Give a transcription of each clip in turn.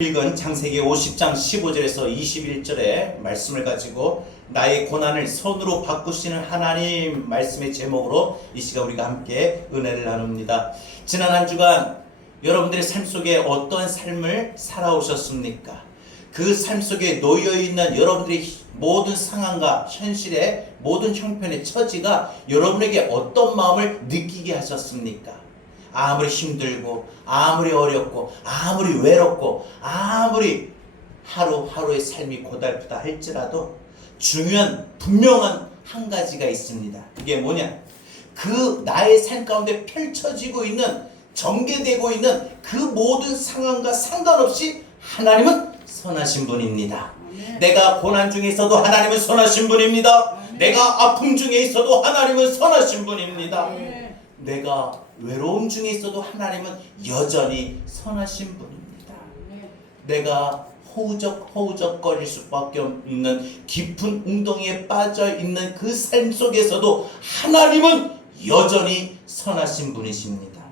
읽은 창세기 50장 15절에서 21절의 말씀을 가지고 나의 고난을 선으로 바꾸시는 하나님 말씀의 제목으로 이 시간 우리가 함께 은혜를 나눕니다. 지난 한 주간 여러분들의 삶 속에 어떠한 삶을 살아오셨습니까? 그 삶 속에 놓여있는 여러분들의 모든 상황과 현실의 모든 형편의 처지가 여러분에게 어떤 마음을 느끼게 하셨습니까? 아무리 힘들고 아무리 어렵고 아무리 외롭고 아무리 하루하루의 삶이 고달프다 할지라도 중요한 분명한 한 가지가 있습니다. 그게 뭐냐? 그 나의 삶 가운데 펼쳐지고 있는 전개되고 있는 그 모든 상황과 상관없이 하나님은 선하신 분입니다. 내가 고난 중에 있어도 하나님은 선하신 분입니다. 내가 아픔 중에 있어도 하나님은 선하신 분입니다. 내가 외로움 중에 있어도 하나님은 여전히 선하신 분입니다. 내가 허우적거릴 수밖에 없는 깊은 웅덩이에 빠져있는 그 삶 속에서도 하나님은 여전히 선하신 분이십니다.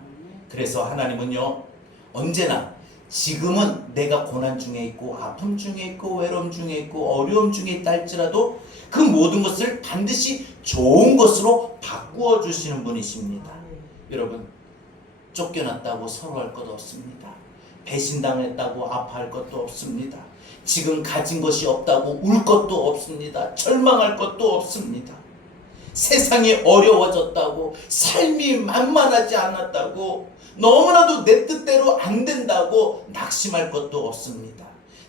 그래서 하나님은요, 언제나 지금은 내가 고난 중에 있고 아픔 중에 있고 외로움 중에 있고 어려움 중에 있다 할지라도 그 모든 것을 반드시 좋은 것으로 바꾸어 주시는 분이십니다. 여러분, 쫓겨났다고 서러워할 것도 없습니다. 배신당했다고 아파할 것도 없습니다. 지금 가진 것이 없다고 울 것도 없습니다. 절망할 것도 없습니다. 세상이 어려워졌다고, 삶이 만만하지 않았다고, 너무나도 내 뜻대로 안 된다고 낙심할 것도 없습니다.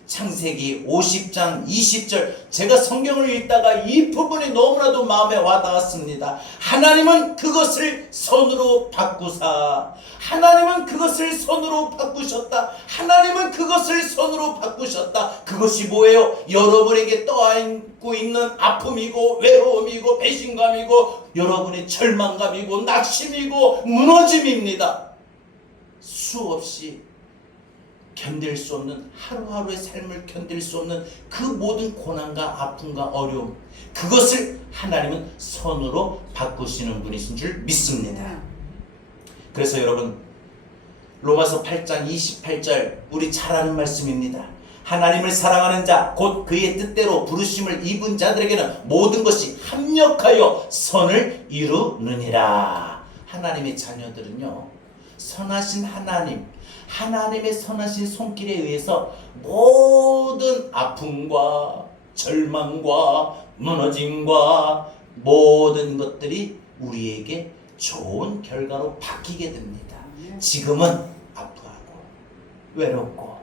창세기 50장 20절, 제가 성경을 읽다가 이 부분이 너무나도 마음에 와닿았습니다. 하나님은 그것을 선으로 바꾸사, 하나님은 그것을 선으로 바꾸셨다. 하나님은 그것을 선으로 바꾸셨다. 그것이 뭐예요? 여러분에게 떠안고 있는 아픔이고 외로움이고 배신감이고 여러분의 절망감이고 낙심이고 무너짐입니다. 수없이 견딜 수 없는, 하루하루의 삶을 견딜 수 없는 그 모든 고난과 아픔과 어려움, 그것을 하나님은 선으로 바꾸시는 분이신 줄 믿습니다. 그래서 여러분, 로마서 8장 28절 우리 잘 아는 말씀입니다. 하나님을 사랑하는 자, 곧 그의 뜻대로 부르심을 입은 자들에게는 모든 것이 합력하여 선을 이루느니라. 하나님의 자녀들은요, 선하신 하나님의 선하신 손길에 의해서 모든 아픔과 절망과 무너짐과 모든 것들이 우리에게 좋은 결과로 바뀌게 됩니다. 지금은 아프하고 외롭고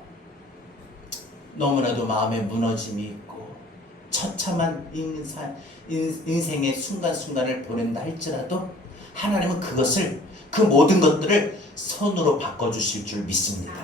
너무나도 마음에 무너짐이 있고 처참한 인생의 순간순간을 보낸다 할지라도 하나님은 그 모든 것들을 선으로 바꿔주실 줄 믿습니다.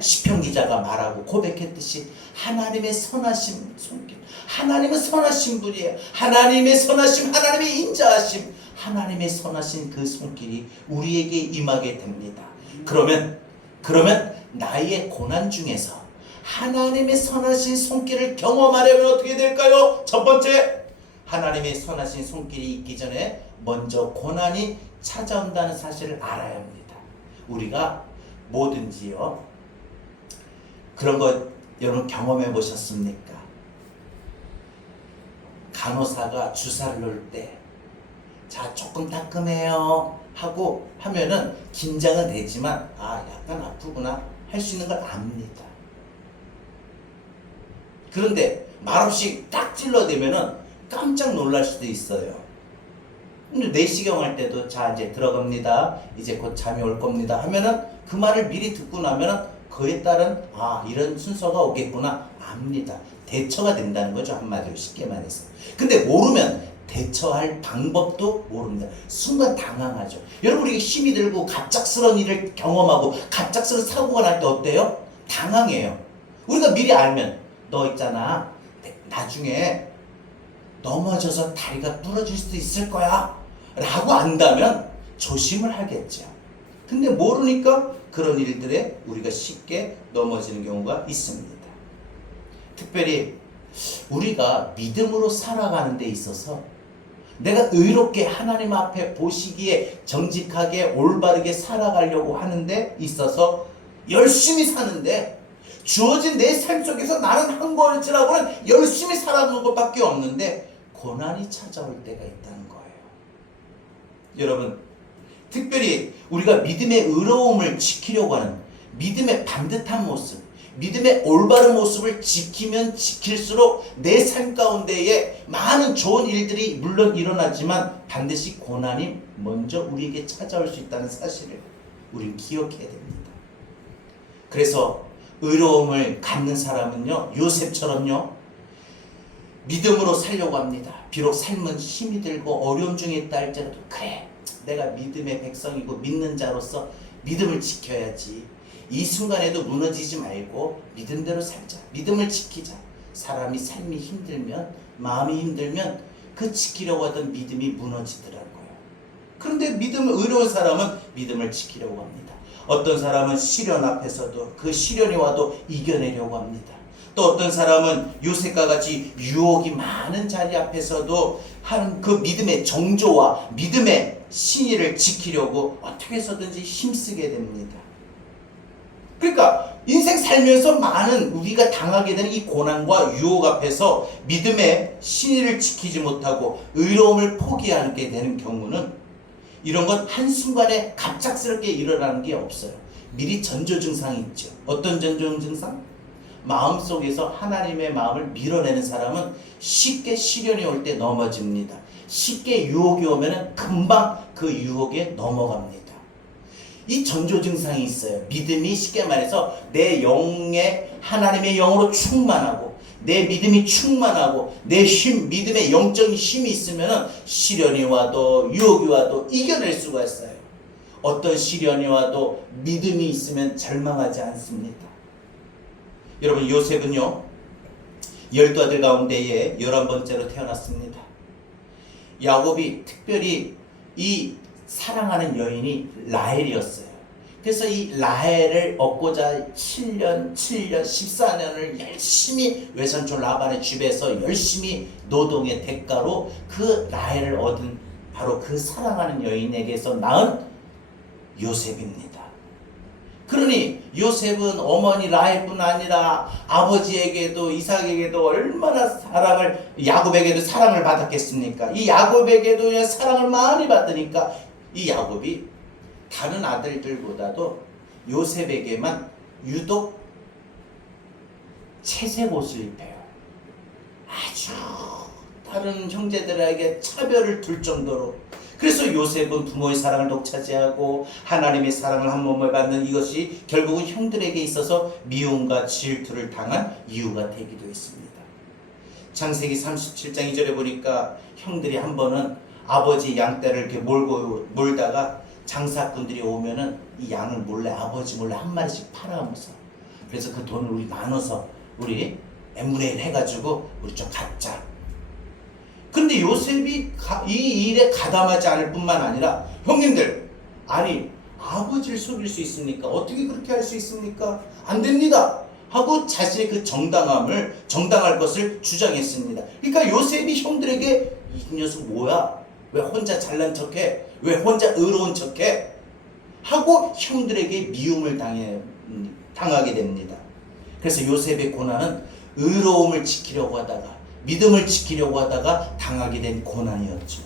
시편 기자가 말하고 고백했듯이 하나님의 선하심 손길, 하나님은 선하신 분이에요. 하나님의 선하심, 하나님의 인자하심, 하나님의 선하신 그 손길이 우리에게 임하게 됩니다. 그러면 나의 고난 중에서 하나님의 선하신 손길을 경험하려면 어떻게 될까요? 첫 번째, 하나님의 선하신 손길이 있기 전에 먼저 고난이 찾아온다는 사실을 알아야 합니다. 우리가 뭐든지요, 그런 거 여러분 경험해 보셨습니까? 간호사가 주사를 놓을 때, 자, 조금 따끔해요 하고 하면은 긴장은 되지만 약간 아프구나 할 수 있는 걸 압니다. 그런데 말없이 딱 찔러대면은 깜짝 놀랄 수도 있어요. 근데 내시경 할 때도 자, 이제 들어갑니다, 이제 곧 잠이 올 겁니다 하면은 그 말을 미리 듣고 나면은 그에 따른 이런 순서가 오겠구나 압니다. 대처가 된다는 거죠, 한마디로 쉽게 말해서. 근데 모르면 대처할 방법도 모릅니다. 순간 당황하죠. 여러분, 우리 힘이 들고 갑작스러운 일을 경험하고 갑작스러운 사고가 날 때 어때요? 당황해요. 우리가 미리 알면, 너 있잖아, 나중에 넘어져서 다리가 부러질 수도 있을 거야 라고 안다면 조심을 하겠죠. 근데 모르니까 그런 일들에 우리가 쉽게 넘어지는 경우가 있습니다. 특별히 우리가 믿음으로 살아가는 데 있어서 내가 의롭게 하나님 앞에 보시기에 정직하게 올바르게 살아가려고 하는 데 있어서 열심히 사는데 주어진 내 삶 속에서 나는 한 것이라고는 열심히 살아가는 것밖에 없는데 고난이 찾아올 때가 있다는 거예요. 여러분, 특별히 우리가 믿음의 의로움을 지키려고 하는 믿음의 반듯한 모습, 믿음의 올바른 모습을 지키면 지킬수록 내 삶 가운데에 많은 좋은 일들이 물론 일어나지만 반드시 고난이 먼저 우리에게 찾아올 수 있다는 사실을 우리는 기억해야 됩니다. 그래서 의로움을 갖는 사람은요, 요셉처럼요, 믿음으로 살려고 합니다. 비록 삶은 힘이 들고 어려움 중에 있다 할지라도 그래, 내가 믿음의 백성이고 믿는 자로서 믿음을 지켜야지. 이 순간에도 무너지지 말고 믿음대로 살자. 믿음을 지키자. 사람이 삶이 힘들면, 마음이 힘들면 그 지키려고 하던 믿음이 무너지더라고요. 그런데 의로운 사람은 믿음을 지키려고 합니다. 어떤 사람은 시련 앞에서도 그 시련이 와도 이겨내려고 합니다. 또 어떤 사람은 요셉과 같이 유혹이 많은 자리 앞에서도 하는 그 믿음의 정조와 믿음의 신의를 지키려고 어떻게 해서든지 힘쓰게 됩니다. 그러니까 인생 살면서 많은 우리가 당하게 되는 이 고난과 유혹 앞에서 믿음의 신의를 지키지 못하고 의로움을 포기하게 되는 경우는 이런 건 한순간에 갑작스럽게 일어나는 게 없어요. 미리 전조 증상이 있죠. 어떤 전조 증상? 마음속에서 하나님의 마음을 밀어내는 사람은 쉽게 시련이 올 때 넘어집니다. 쉽게 유혹이 오면 금방 그 유혹에 넘어갑니다. 이 전조 증상이 있어요. 믿음이 쉽게 말해서 내 영에 하나님의 영으로 충만하고 내 믿음이 충만하고 내 믿음의 영적인 힘이 있으면 시련이 와도 유혹이 와도 이겨낼 수가 있어요. 어떤 시련이 와도 믿음이 있으면 절망하지 않습니다. 여러분, 요셉은요 12아들 가운데에 11번째로 태어났습니다. 야곱이 특별히 이 사랑하는 여인이 라헬이었어요. 그래서 이 라헬을 얻고자 7년, 14년을 열심히 외삼촌 라반의 집에서 열심히 노동의 대가로 그 라헬을 얻은 바로 그 사랑하는 여인에게서 낳은 요셉입니다. 그러니 요셉은 어머니 라헬뿐 아니라 아버지에게도 이삭에게도 얼마나 야곱에게도 사랑을 받았겠습니까? 이 야곱에게도 사랑을 많이 받으니까 이 야곱이 다른 아들들보다도 요셉에게만 유독 채색 옷을 입혀요. 아주 다른 형제들에게 차별을 둘 정도로. 그래서 요셉은 부모의 사랑을 독차지하고 하나님의 사랑을 한 몸에 받는 이것이 결국은 형들에게 있어서 미움과 질투를 당한 이유가 되기도 했습니다. 창세기 37장 2절에 보니까 형들이 한 번은 아버지 양떼를 이렇게 몰다가 장사꾼들이 오면은 이 양을 몰래 아버지 몰래 한 마리씩 팔아가면서, 그래서 그 돈을 우리 나눠서 우리 n분의 1 해가지고 우리 좀 갖자. 근데 요셉이 이 일에 가담하지 않을 뿐만 아니라, 형님들, 아니 아버지를 속일 수 있습니까? 어떻게 그렇게 할 수 있습니까? 안 됩니다 하고 자신의 그 정당할 것을 주장했습니다. 그러니까 요셉이 형들에게 이 녀석 뭐야? 왜 혼자 잘난 척해? 왜 혼자 의로운 척해? 하고 형들에게 미움을 당하게 됩니다. 그래서 요셉의 고난은 의로움을 지키려고 하다가, 믿음을 지키려고 하다가 당하게 된 고난이었죠.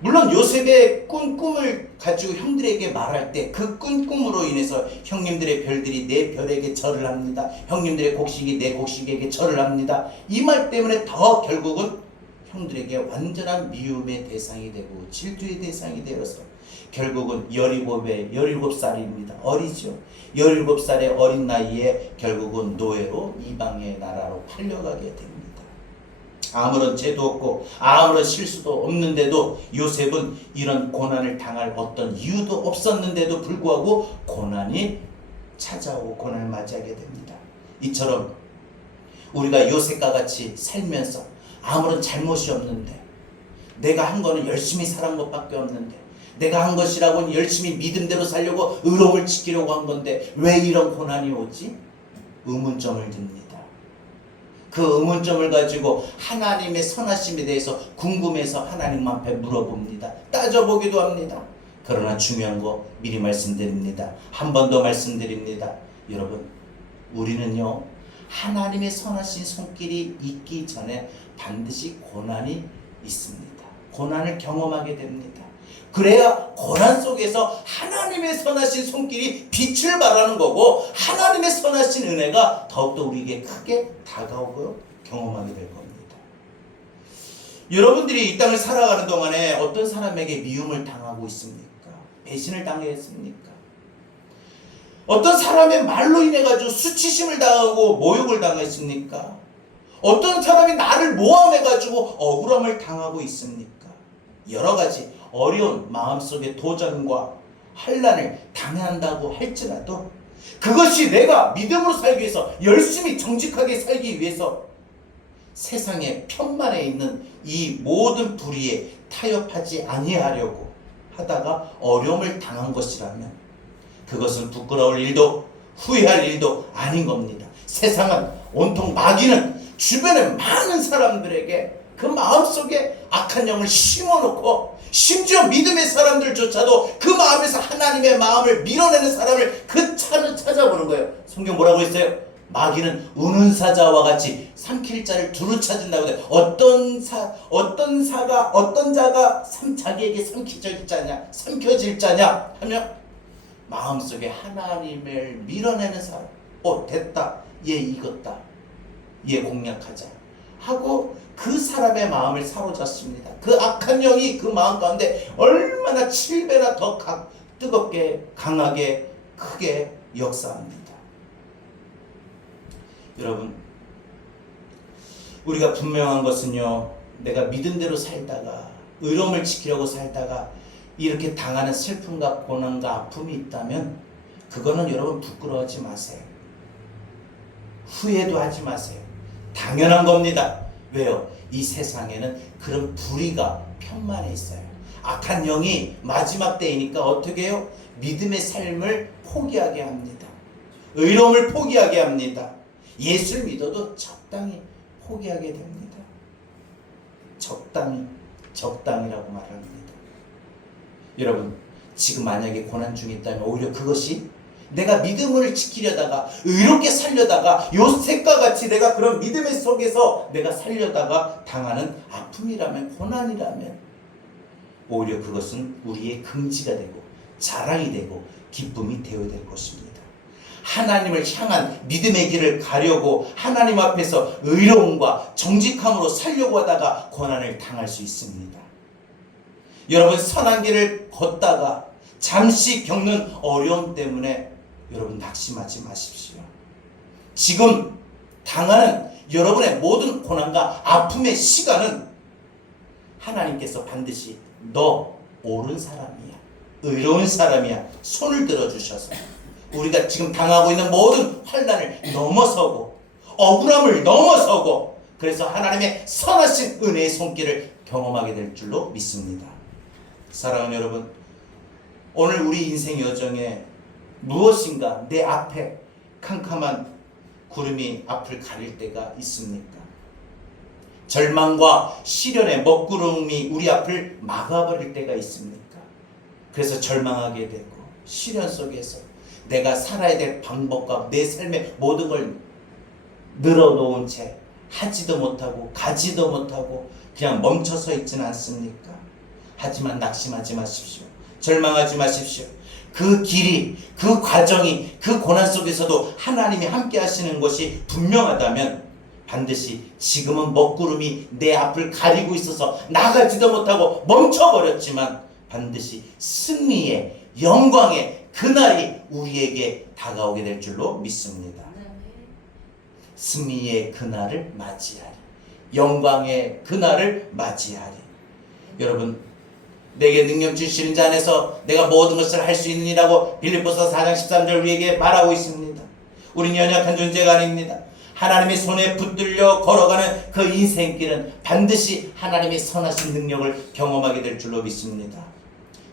물론 요셉의 꿈을 가지고 형들에게 말할 때 그 꿈으로 인해서 형님들의 별들이 내 별에게 절을 합니다. 형님들의 곡식이 내 곡식에게 절을 합니다. 이 말 때문에 더 결국은 형들에게 완전한 미움의 대상이 되고 질투의 대상이 되어서 결국은 17살입니다. 어리죠. 17살의 어린 나이에 결국은 노예로 이방의 나라로 팔려가게 됩니다. 아무런 죄도 없고 아무런 실수도 없는데도 요셉은 이런 고난을 당할 어떤 이유도 없었는데도 불구하고 고난이 찾아오고 고난을 맞이하게 됩니다. 이처럼 우리가 요셉과 같이 살면서 아무런 잘못이 없는데, 내가 한 거는 열심히 살은 것밖에 없는데, 내가 한 것이라고는 열심히 믿음대로 살려고 의로움을 지키려고 한 건데 왜 이런 고난이 오지? 의문점을 듭니다. 그 의문점을 가지고 하나님의 선하심에 대해서 궁금해서 하나님 앞에 물어봅니다. 따져보기도 합니다. 그러나 중요한 거 미리 말씀드립니다. 한 번 더 말씀드립니다. 여러분, 우리는요, 하나님의 선하신 손길이 있기 전에 반드시 고난이 있습니다. 고난을 경험하게 됩니다. 그래야 고난 속에서 하나님의 선하신 손길이 빛을 발하는 거고, 하나님의 선하신 은혜가 더욱더 우리에게 크게 다가오고 경험하게 될 겁니다. 여러분들이 이 땅을 살아가는 동안에 어떤 사람에게 미움을 당하고 있습니까? 배신을 당했습니까? 어떤 사람의 말로 인해 가지고 수치심을 당하고 모욕을 당했습니까? 어떤 사람이 나를 모함해 가지고 억울함을 당하고 있습니까? 여러 가지 어려운 마음속의 도전과 환난을 당한다고 할지라도 그것이 내가 믿음으로 살기 위해서, 열심히 정직하게 살기 위해서 세상의 편만에 있는 이 모든 불의에 타협하지 아니하려고 하다가 어려움을 당한 것이라면 그것은 부끄러울 일도 후회할 일도 아닌 겁니다. 세상은, 온통 마귀는 주변의 많은 사람들에게 그 마음속에 악한 영을 심어놓고, 심지어 믿음의 사람들조차도 그 마음에서 하나님의 마음을 밀어내는 사람을 그 차를 찾아보는 거예요. 성경 뭐라고 했어요? 마귀는 우는 사자와 같이 삼킬 자를 두루 찾은다고 해요. 어떤 자가 자기에게 삼켜질 자냐 하면 마음속에 하나님을 밀어내는 사람. 됐다, 얘 익었다, 얘 공략하자 하고 그 사람의 마음을 사로잡습니다. 그 악한 영이 그 마음 가운데 얼마나 7배나 더 뜨겁게, 강하게, 크게 역사합니다. 여러분, 우리가 분명한 것은요, 내가 믿은 대로 살다가, 의로움을 지키려고 살다가 이렇게 당하는 슬픔과 고난과 아픔이 있다면 그거는 여러분 부끄러워하지 마세요. 후회도 하지 마세요. 당연한 겁니다. 왜요? 이 세상에는 그런 불의가 편만에 있어요. 악한 영이 마지막 때이니까 어떻게 해요? 믿음의 삶을 포기하게 합니다. 의로움을 포기하게 합니다. 예수를 믿어도 적당히 포기하게 됩니다. 적당이라고 말합니다. 여러분, 지금 만약에 고난 중에 있다면 오히려 그것이 내가 믿음을 지키려다가, 의롭게 살려다가, 요셉과 같이 내가 그런 믿음의 속에서 내가 살려다가 당하는 아픔이라면, 고난이라면 오히려 그것은 우리의 긍지가 되고 자랑이 되고 기쁨이 되어야 될 것입니다. 하나님을 향한 믿음의 길을 가려고 하나님 앞에서 의로움과 정직함으로 살려고 하다가 고난을 당할 수 있습니다. 여러분, 선한 길을 걷다가 잠시 겪는 어려움 때문에 여러분 낙심하지 마십시오. 지금 당하는 여러분의 모든 고난과 아픔의 시간은 하나님께서 반드시 너 옳은 사람이야, 의로운 사람이야 손을 들어주셔서 우리가 지금 당하고 있는 모든 환난을 넘어서고 억울함을 넘어서고, 그래서 하나님의 선하신 은혜의 손길을 경험하게 될 줄로 믿습니다. 사랑하는 여러분, 오늘 우리 인생 여정에 무엇인가 내 앞에 캄캄한 구름이 앞을 가릴 때가 있습니까? 절망과 시련의 먹구름이 우리 앞을 막아버릴 때가 있습니까? 그래서 절망하게 되고 시련 속에서 내가 살아야 될 방법과 내 삶의 모든 걸 늘어놓은 채 하지도 못하고 가지도 못하고 그냥 멈춰서 있지는 않습니까? 하지만 낙심하지 마십시오. 절망하지 마십시오. 그 길이, 그 과정이, 그 고난 속에서도 하나님이 함께 하시는 것이 분명하다면 반드시 지금은 먹구름이 내 앞을 가리고 있어서 나가지도 못하고 멈춰버렸지만 반드시 승리의, 영광의 그날이 우리에게 다가오게 될 줄로 믿습니다. 승리의 그날을 맞이하리, 영광의 그날을 맞이하리. 여러분, 내게 능력 주시는 자 안에서 내가 모든 것을 할 수 있느니라고 빌립보서 4장 13절 우리에게 말하고 있습니다. 우리는 연약한 존재가 아닙니다. 하나님의 손에 붙들려 걸어가는 그 인생길은 반드시 하나님의 선하신 능력을 경험하게 될 줄로 믿습니다.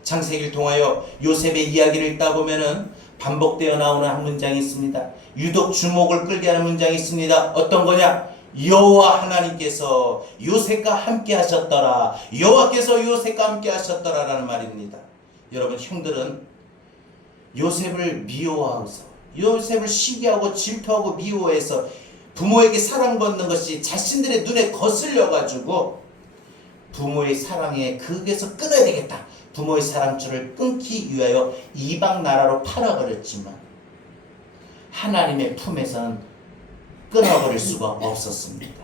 창세기를 통하여 요셉의 이야기를 읽다 보면은 반복되어 나오는 한 문장이 있습니다. 유독 주목을 끌게 하는 문장이 있습니다. 어떤 거냐? 여호와 하나님께서 요셉과 함께 하셨더라. 여호와께서 요셉과 함께 하셨더라 라는 말입니다. 여러분, 형들은 요셉을 미워하면서 요셉을 시기하고 질투하고 미워해서 부모에게 사랑받는 것이 자신들의 눈에 거슬려가지고 부모의 사랑에 극에서 끊어야 되겠다. 부모의 사랑줄을 끊기 위하여 이방 나라로 팔아버렸지만 하나님의 품에서는 끊어버릴 수가 없었습니다.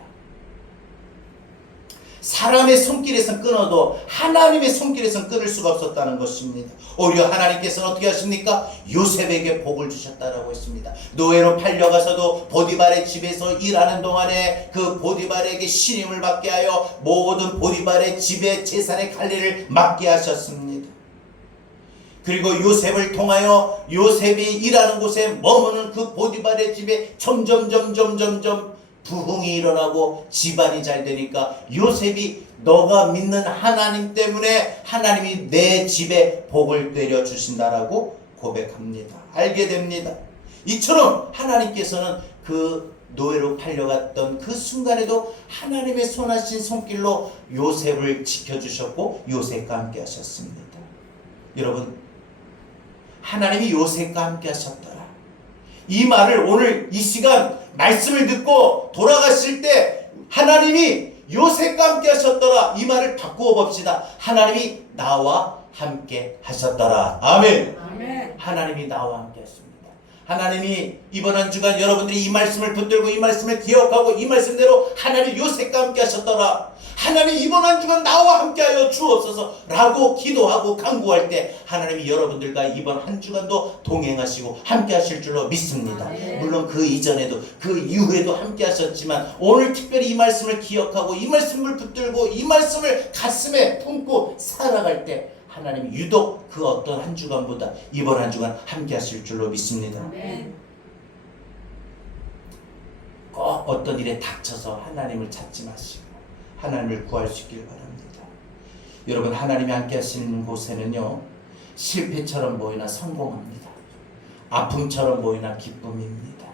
사람의 손길에서 끊어도 하나님의 손길에서 끊을 수가 없었다는 것입니다. 오히려 하나님께서는 어떻게 하십니까? 요셉에게 복을 주셨다라고 했습니다. 노예로 팔려가서도 보디발의 집에서 일하는 동안에 그 보디발에게 신임을 받게 하여 모든 보디발의 집의 재산의 관리를 맡게 하셨습니다. 그리고 요셉을 통하여 요셉이 일하는 곳에 머무는 그 보디발의 집에 점점 부흥이 일어나고 집안이 잘 되니까 요셉이 너가 믿는 하나님 때문에 하나님이 내 집에 복을 내려 주신다라고 고백합니다. 알게 됩니다. 이처럼 하나님께서는 그 노예로 팔려갔던 그 순간에도 하나님의 선하신 손길로 요셉을 지켜주셨고 요셉과 함께 하셨습니다. 여러분, 하나님이 요셉과 함께 하셨더라. 이 말을 오늘 이 시간 말씀을 듣고 돌아가실 때 하나님이 요셉과 함께 하셨더라. 이 말을 바꾸어 봅시다. 하나님이 나와 함께 하셨더라. 아멘. 아멘. 하나님이 나와 함께 하십니다. 하나님이 이번 한 주간 여러분들이 이 말씀을 붙들고 이 말씀을 기억하고 이 말씀대로 하나님 요셉과 함께 하셨더라. 하나님 이번 한 주간 나와 함께하여 주옵소서 라고 기도하고 간구할 때 하나님이 여러분들과 이번 한 주간도 동행하시고 함께 하실 줄로 믿습니다. 물론 그 이전에도 그 이후에도 함께 하셨지만 오늘 특별히 이 말씀을 기억하고 이 말씀을 붙들고 이 말씀을 가슴에 품고 살아갈 때 하나님이 유독 그 어떤 한 주간보다 이번 한 주간 함께 하실 줄로 믿습니다. 꼭 어떤 일에 닥쳐서 하나님을 찾지 마시고 하나님을 구할 수 있길 바랍니다. 여러분, 하나님이 함께 하시는 곳에는요, 실패처럼 보이나 성공합니다. 아픔처럼 보이나 기쁨입니다.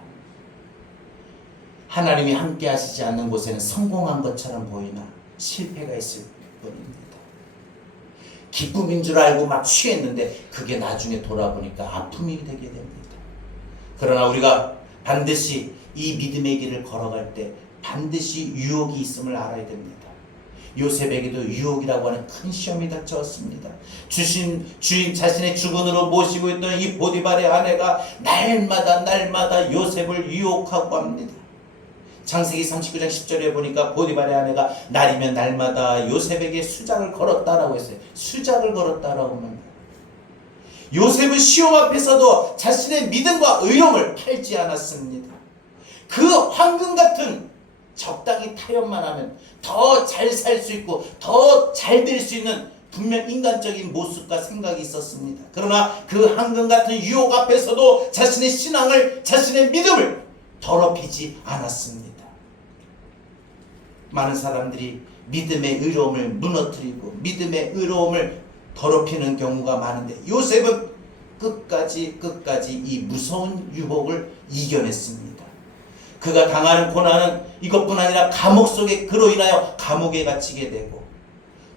하나님이 함께 하시지 않는 곳에는 성공한 것처럼 보이나 실패가 있을 뿐입니다. 기쁨인 줄 알고 막 취했는데 그게 나중에 돌아보니까 아픔이 되게 됩니다. 그러나 우리가 반드시 이 믿음의 길을 걸어갈 때 반드시 유혹이 있음을 알아야 됩니다. 요셉에게도 유혹이라고 하는 큰 시험이 닥쳐왔습니다. 주인 자신의 주군으로 모시고 있던 이 보디발의 아내가 날마다 요셉을 유혹하고 합니다. 창세기 39장 10절에 보니까 보디발의 아내가 날이면 날마다 요셉에게 수작을 걸었다라고 했어요. 수작을 걸었다라고 합니다. 요셉은 시험 앞에서도 자신의 믿음과 의로움을 팔지 않았습니다. 그 황금 같은 적당히 타협만 하면 더 잘 살 수 있고 더 잘 될 수 있는 분명 인간적인 모습과 생각이 있었습니다. 그러나 그 황금 같은 유혹 앞에서도 자신의 신앙을, 자신의 믿음을 더럽히지 않았습니다. 많은 사람들이 믿음의 의로움을 무너뜨리고 믿음의 의로움을 더럽히는 경우가 많은데 요셉은 끝까지 이 무서운 유혹을 이겨냈습니다. 그가 당하는 고난은 이것뿐 아니라 감옥 속에 그로 인하여 감옥에 갇히게 되고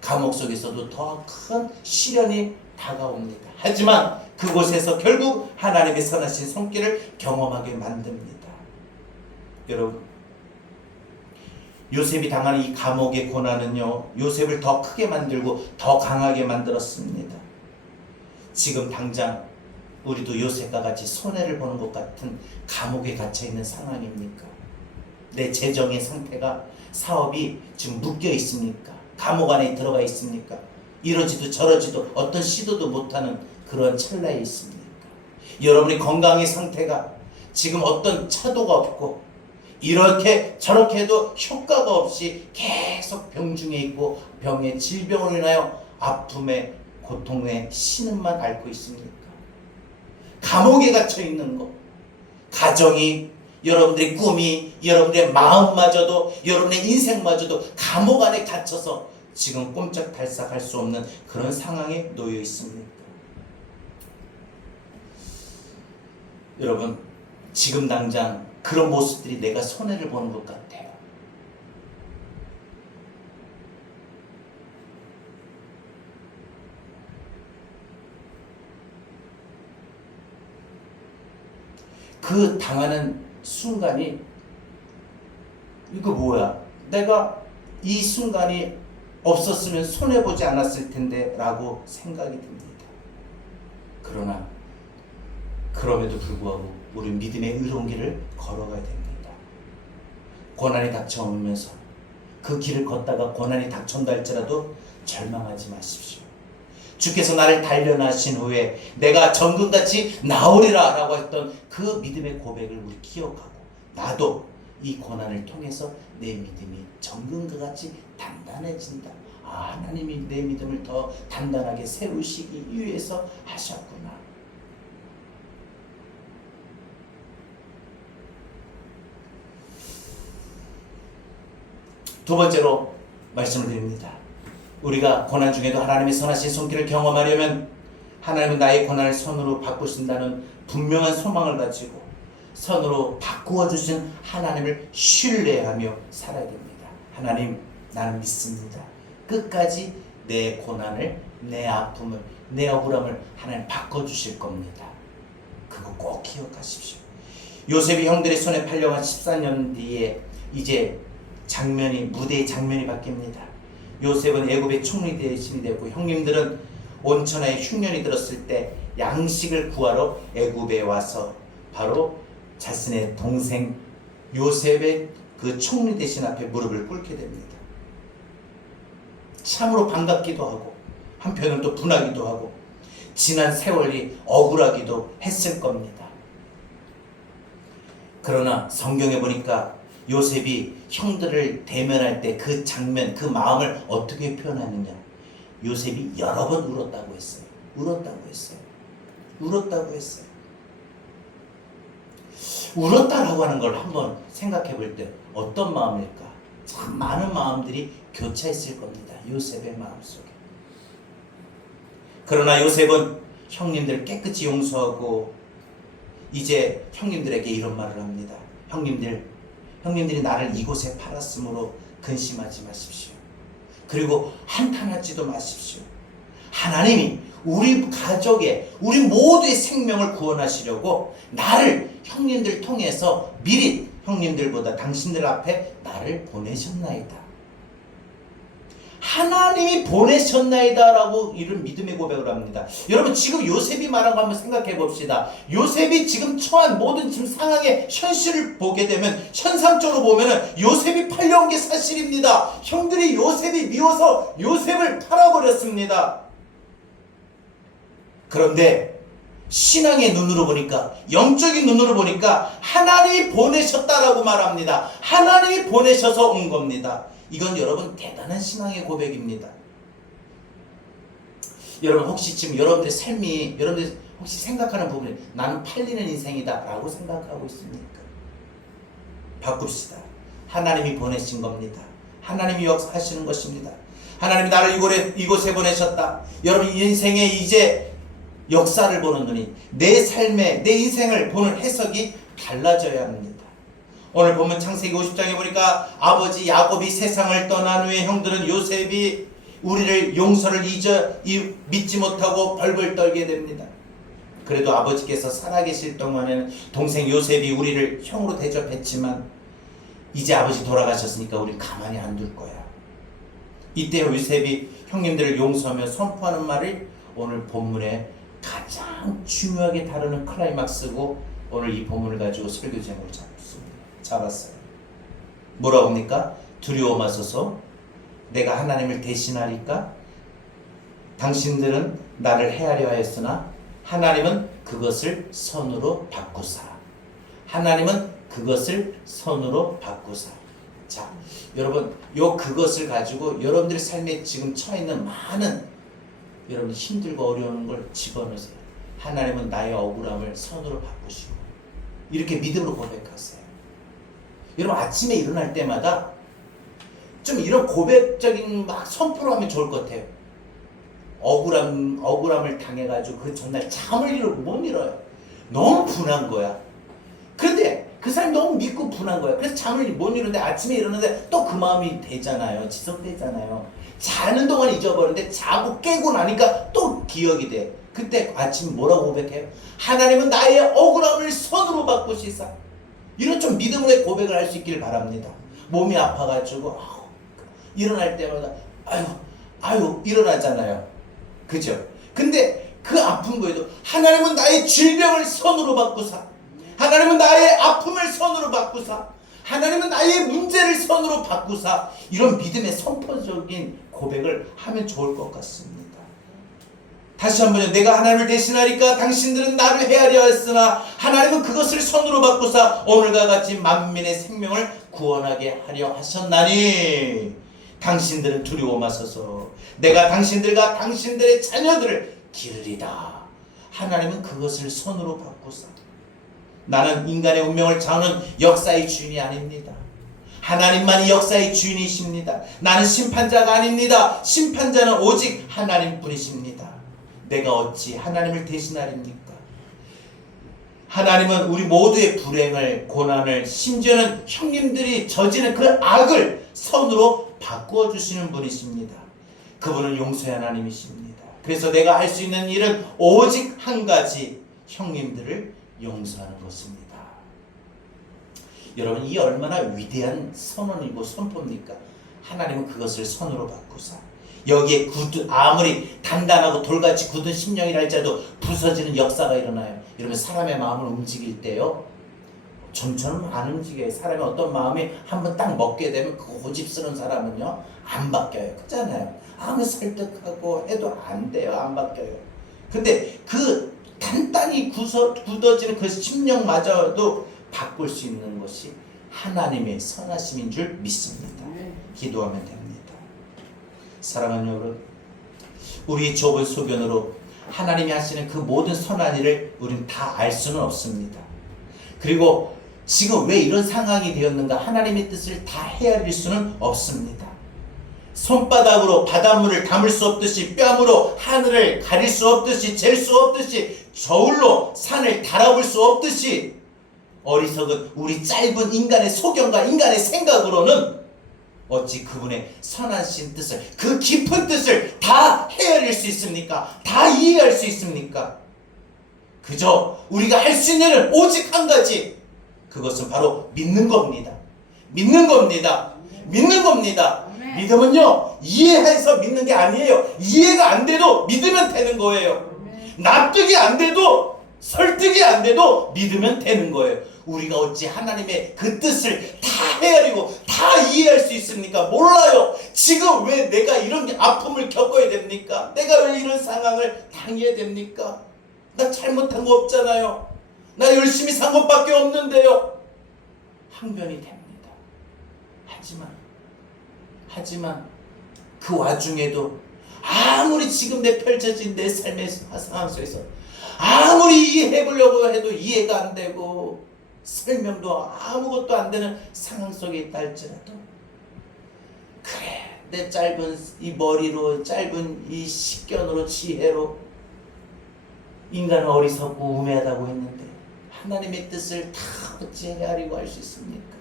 감옥 속에서도 더 큰 시련이 다가옵니다. 하지만 그곳에서 결국 하나님의 선하신 손길을 경험하게 만듭니다. 여러분, 요셉이 당하는 이 감옥의 고난은요, 요셉을 더 크게 만들고 더 강하게 만들었습니다. 지금 당장 우리도 요셉과 같이 손해를 보는 것 같은 감옥에 갇혀있는 상황입니까? 내 재정의 상태가, 사업이 지금 묶여 있습니까? 감옥 안에 들어가 있습니까? 이러지도 저러지도 어떤 시도도 못하는 그런 찰나에 있습니까? 여러분의 건강의 상태가 지금 어떤 차도가 없고 이렇게 저렇게 해도 효과가 없이 계속 병중에 있고 병의 질병으로 인하여 아픔의 고통의 신음만 앓고 있습니까? 감옥에 갇혀 있는 것, 가정이, 여러분들의 꿈이, 여러분들의 마음마저도, 여러분의 인생마저도 감옥 안에 갇혀서 지금 꼼짝달싹 할 수 없는 그런 상황에 놓여 있습니까? 여러분, 지금 당장 그런 모습들이 내가 손해를 보는 것 같아요. 그 당하는 순간이 이거 뭐야? 내가 이 순간이 없었으면 손해보지 않았을 텐데 라고 생각이 듭니다. 그러나 그럼에도 불구하고 우리 믿음의 의로운 길을 걸어가야 됩니다. 고난이 닥쳐오면서 그 길을 걷다가 고난이 닥쳐온다 할지라도 절망하지 마십시오. 주께서 나를 단련하신 후에 내가 정금같이 나오리라 라고 했던 그 믿음의 고백을 우리 기억하고, 나도 이 고난을 통해서 내 믿음이 정금과 같이 단단해진다. 하나님이 내 믿음을 더 단단하게 세우시기 위해서 하셨구나. 두 번째로 말씀을 드립니다. 우리가 고난 중에도 하나님의 선하신 손길을 경험하려면 하나님은 나의 고난을 선으로 바꾸신다는 분명한 소망을 가지고 선으로 바꾸어 주신 하나님을 신뢰하며 살아야 됩니다. 하나님, 나는 믿습니다. 끝까지 내 고난을, 내 아픔을, 내 억울함을 하나님 바꿔주실 겁니다. 그거 꼭 기억하십시오. 요셉이 형들의 손에 팔려간 14년 뒤에 이제 무대의 장면이 바뀝니다. 요셉은 애굽의 총리 대신이 되었고, 형님들은 온천하에 흉년이 들었을 때 양식을 구하러 애굽에 와서 바로 자신의 동생 요셉의 그 총리 대신 앞에 무릎을 꿇게 됩니다. 참으로 반갑기도 하고 한편은 또 분하기도 하고 지난 세월이 억울하기도 했을 겁니다. 그러나 성경에 보니까 요셉이 형들을 대면할 때 그 장면, 그 마음을 어떻게 표현하느냐, 요셉이 여러 번 울었다고 했어요. 울었다고 했어요. 울었다라고 하는 걸 한번 생각해 볼 때 어떤 마음일까? 참 많은 마음들이 교차했을 겁니다. 요셉의 마음속에. 그러나 요셉은 형님들 깨끗이 용서하고 이제 형님들에게 이런 말을 합니다. 형님들이 나를 이곳에 팔았으므로 근심하지 마십시오. 그리고 한탄하지도 마십시오. 하나님이 우리 가족의, 우리 모두의 생명을 구원하시려고 나를 형님들 통해서 미리 형님들보다 당신들 앞에 나를 보내셨나이다. 하나님이 보내셨나이다 라고 이런 믿음의 고백을 합니다. 여러분, 지금 요셉이 말한 거 한번 생각해 봅시다. 요셉이 지금 처한 모든 지금 상황의 현실을 보게 되면, 현상적으로 보면은 요셉이 팔려온 게 사실입니다. 형들이 요셉이 미워서 요셉을 팔아버렸습니다. 그런데 신앙의 눈으로 보니까, 영적인 눈으로 보니까 하나님이 보내셨다라고 말합니다. 하나님이 보내셔서 온 겁니다. 이건 여러분 대단한 신앙의 고백입니다. 여러분, 혹시 지금 여러분들의 삶이, 여러분들이 혹시 생각하는 부분이 나는 팔리는 인생이다 라고 생각하고 있습니까? 바꿉시다. 하나님이 보내신 겁니다. 하나님이 역사하시는 것입니다. 하나님이 나를 이곳에 보내셨다. 여러분, 인생의 이제 역사를 보는 눈이, 내 삶의, 내 인생을 보는 해석이 달라져야 합니다. 오늘 보면 창세기 50장에 보니까 아버지 야곱이 세상을 떠난 후에 형들은 요셉이 우리를 용서를 믿지 못하고 벌벌 떨게 됩니다. 그래도 아버지께서 살아계실 동안에는 동생 요셉이 우리를 형으로 대접했지만 이제 아버지 돌아가셨으니까 우리 가만히 안 둘 거야. 이때 요셉이 형님들을 용서하며 선포하는 말이 오늘 본문에 가장 중요하게 다루는 클라이막스고, 오늘 이 본문을 가지고 설교 제목을 잡았어요. 뭐라고 합니까? 두려워 마소서, 내가 하나님을 대신하리까? 당신들은 나를 해하려 하였으나 하나님은 그것을 선으로 바꾸사. 하나님은 그것을 선으로 바꾸사. 자, 여러분, 요 그것을 가지고 여러분들의 삶에 지금 처해 있는 많은 여러분 힘들고 어려운 걸 집어넣으세요. 하나님은 나의 억울함을 선으로 바꾸시고, 이렇게 믿음으로 고백하세요. 여러분, 아침에 일어날 때마다 좀 이런 고백적인 막 선포를 하면 좋을 것 같아요. 억울함을 당해가지고 그 전날 잠을 못 이뤄요. 너무 분한 거야. 그런데 그 사람이 너무 믿고 분한 거야. 그래서 잠을 못 이루는데 아침에 일어나는데 또 그 마음이 되잖아요. 지속되잖아요. 자는 동안 잊어버리는데 자고 깨고 나니까 또 기억이 돼. 그때 아침 뭐라고 고백해요? 하나님은 나의 억울함을 손으로 바꾸시사. 이런 좀 믿음의 고백을 할 수 있기를 바랍니다. 몸이 아파가지고 일어날 때마다 아유 일어나잖아요. 그죠? 근데 그 아픈 거에도 하나님은 나의 질병을 손으로 바꾸사, 하나님은 나의 아픔을 손으로 바꾸사, 하나님은 나의 문제를 손으로 바꾸사, 이런 믿음의 선포적인 고백을 하면 좋을 것 같습니다. 다시 한번요. 내가 하나님을 대신하리까 당신들은 나를 헤아려 했으나 하나님은 그것을 손으로 바꾸사 오늘과 같이 만민의 생명을 구원하게 하려 하셨나니 당신들은 두려워 마소서. 내가 당신들과 당신들의 자녀들을 기르리다. 하나님은 그것을 손으로 바꾸사. 나는 인간의 운명을 정하는 역사의 주인이 아닙니다. 하나님만이 역사의 주인이십니다. 나는 심판자가 아닙니다. 심판자는 오직 하나님뿐이십니다. 내가 어찌 하나님을 대신하립니까? 하나님은 우리 모두의 불행을, 고난을, 심지어는 형님들이 저지른 그 악을 선으로 바꾸어 주시는 분이십니다. 그분은 용서의 하나님이십니다. 그래서 내가 할 수 있는 일은 오직 한 가지, 형님들을 용서하는 것입니다. 여러분, 이 얼마나 위대한 선언이고 선포입니까? 하나님은 그것을 선으로 바꾸사 여기에 아무리 단단하고 돌같이 굳은 심령이라 할지라도 부서지는 역사가 일어나요. 여러분, 사람의 마음을 움직일 때요, 전처럼 안 움직여요. 사람의 어떤 마음이 한번 딱 먹게 되면 그 고집스러운 사람은요 안 바뀌어요. 그렇잖아요. 아무리 설득하고 해도 안 돼요. 안 바뀌어요. 근데 그 단단히 굳어지는 그 심령마저도 바꿀 수 있는 것이 하나님의 선하심인 줄 믿습니다. 기도하면 됩니다. 사랑하는 여러분, 우리 좁은 소견으로 하나님이 하시는 그 모든 선한 일을 우리는 다 알 수는 없습니다. 그리고 지금 왜 이런 상황이 되었는가, 하나님의 뜻을 다 헤아릴 수는 없습니다. 손바닥으로 바닷물을 담을 수 없듯이, 뺨으로 하늘을 가릴 수 없듯이, 잴 수 없듯이, 저울로 산을 달아볼 수 없듯이, 어리석은 우리 짧은 인간의 소견과 인간의 생각으로는 어찌 그분의 선하신 뜻을, 그 깊은 뜻을 다 헤아릴 수 있습니까? 다 이해할 수 있습니까? 그저 우리가 할 수 있는 일은 오직 한 가지, 그것은 바로 믿는 겁니다. 믿는 겁니다. 믿는 겁니다. 믿음은요, 이해해서 믿는 게 아니에요. 이해가 안 돼도 믿으면 되는 거예요. 납득이 안 돼도, 설득이 안 돼도 믿으면 되는 거예요. 우리가 어찌 하나님의 그 뜻을 다 헤아리고 다 이해할 수 있습니까? 몰라요. 지금 왜 내가 이런 아픔을 겪어야 됩니까? 내가 왜 이런 상황을 당해야 됩니까? 나 잘못한 거 없잖아요. 나 열심히 산 것밖에 없는데요. 항변이 됩니다. 하지만 그 와중에도 아무리 지금 펼쳐진 내 삶의 상황 속에서 아무리 이해해보려고 해도 이해가 안 되고 설명도 아무것도 안 되는 상황 속에 있다 할지라도, 그래, 내 짧은 이 머리로, 짧은 이 식견으로, 지혜로 인간은 어리석고 우매하다고 했는데 하나님의 뜻을 다 어찌 헤아리고 할 수 있습니까?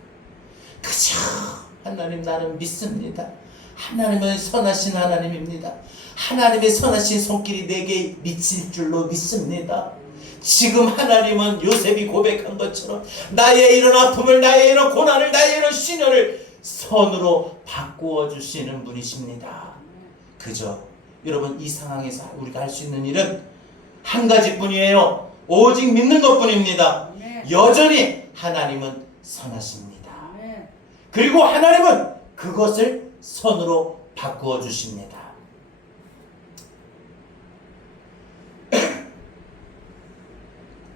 그저 하나님, 나는 믿습니다. 하나님은 선하신 하나님입니다. 하나님의 선하신 손길이 내게 미칠 줄로 믿습니다. 지금 하나님은 요셉이 고백한 것처럼 나의 이런 아픔을, 나의 이런 고난을, 나의 이런 시련을 선으로 바꾸어 주시는 분이십니다. 그저 여러분, 이 상황에서 우리가 할 수 있는 일은 한 가지뿐이에요. 오직 믿는 것뿐입니다. 여전히 하나님은 선하십니다. 그리고 하나님은 그것을 선으로 바꾸어 주십니다.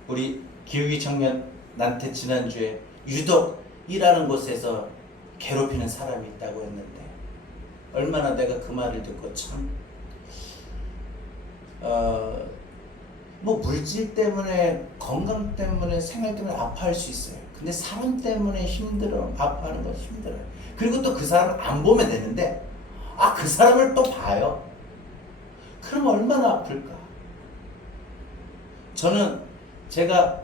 우리 기우기 청년한테 지난주에 유독 일하는 곳에서 괴롭히는 사람이 있다고 했는데, 얼마나 내가 그 말을 듣고 참 뭐 물질 때문에, 건강 때문에, 생활 때문에 아파할 수 있어요. 근데 사람 때문에 아파하는 건 힘들어요. 그리고 또 그 사람을 안 보면 되는데, 그 사람을 또 봐요. 그럼 얼마나 아플까? 저는 제가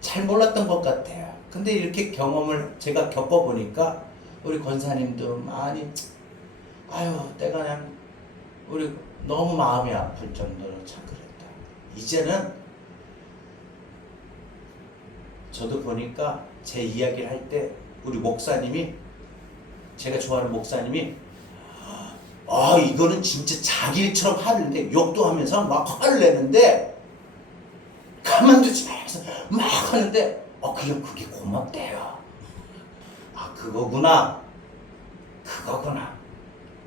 잘 몰랐던 것 같아요. 근데 이렇게 경험을 제가 겪어보니까 우리 권사님도 많이, 내가 그냥 우리 너무 마음이 아플 정도로 참 그랬다. 이제는 저도 보니까 제 이야기를 할 때 우리 목사님이, 제가 좋아하는 목사님이, 이거는 진짜 자기 일처럼 화를 내, 욕도 하면서 막 화를 내는데 가만두지 말면서 막 하는데 그냥 그게 고맙대요. 그거구나.